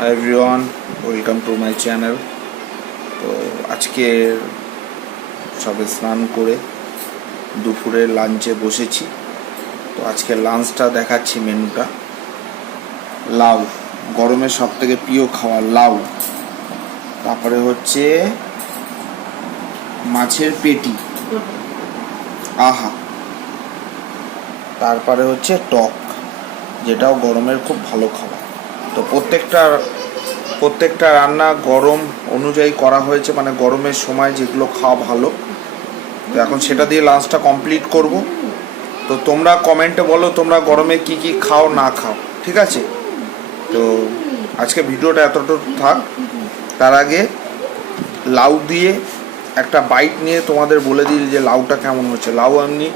Hi everyone, welcome to my channel. তো আজকে সবে স্নান করে দুপুরে লাঞ্চে বসেছি। তো আজকে লাঞ্চটা দেখাচ্ছি। মেনুটা লাউ, গরমের সব থেকে প্রিয় খাবার লাউ। তারপরে হচ্ছে মাছের পেটি, আহা। তারপরে হচ্ছে টক, যেটাও গরমের খুব ভালো খাবার। তো প্রত্যেকটা রান্না গরম অনুযায়ী করা হয়েছে, মানে গরমের সময় যেগুলো খাওয়া ভালো। তো এখন সেটা দিয়ে লাঞ্চটা কমপ্লিট করব। তো তোমরা কমেন্টে বলো তোমরা গরমে কি কি খাও না খাও, ঠিক আছে? তো আজকে ভিডিওটা এতটুকু থাক। তার আগে লাউ দিয়ে একটা বাইট নিয়ে তোমাদের বলে দিই যে লাউটা কেমন হচ্ছে। লাউ এমনি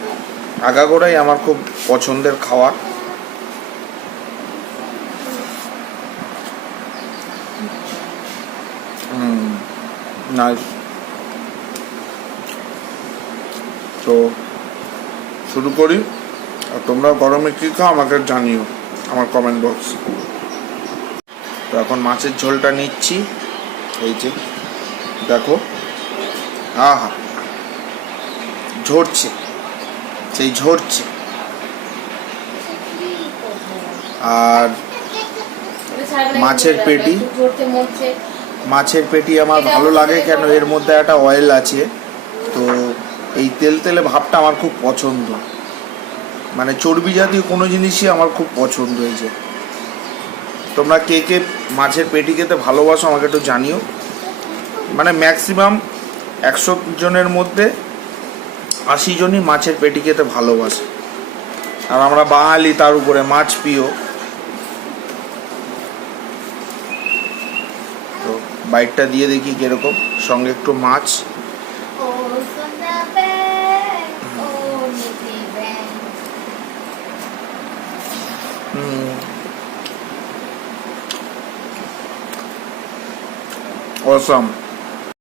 আগাগোড়াই আমার খুব পছন্দের খাওয়া। নাইস। তো শুরু করি। আর তোমরা গরমে কী খাও আমাকে জানিও আমার কমেন্ট বক্স। তো এখন মাছের ঝোলটা নিচ্ছি। এই যে দেখো, আহা, ঝরছে, সেই ঝরছে। আর মাছের পেটি আমার ভালো লাগে কেন, এর মধ্যে একটা অয়েল আছে। তো এই তেলে ভাবটা আমার খুব পছন্দ, মানে চর্বি জাতীয় কোনো জিনিসই আমার খুব পছন্দ হয়েছে। তোমরা কে কে মাছের পেটি খেতে ভালোবাসো আমাকে একটু জানিও। মানে ম্যাক্সিমাম 100 জনের মধ্যে 80 জনই মাছের পেটি খেতে ভালোবাসে। আর আমরা বাঙালি, তার উপরে মাছ প্রিয়। তো বাইটটা দিয়ে দেখি কিরকম, সঙ্গে একটু মাছ। অসাম।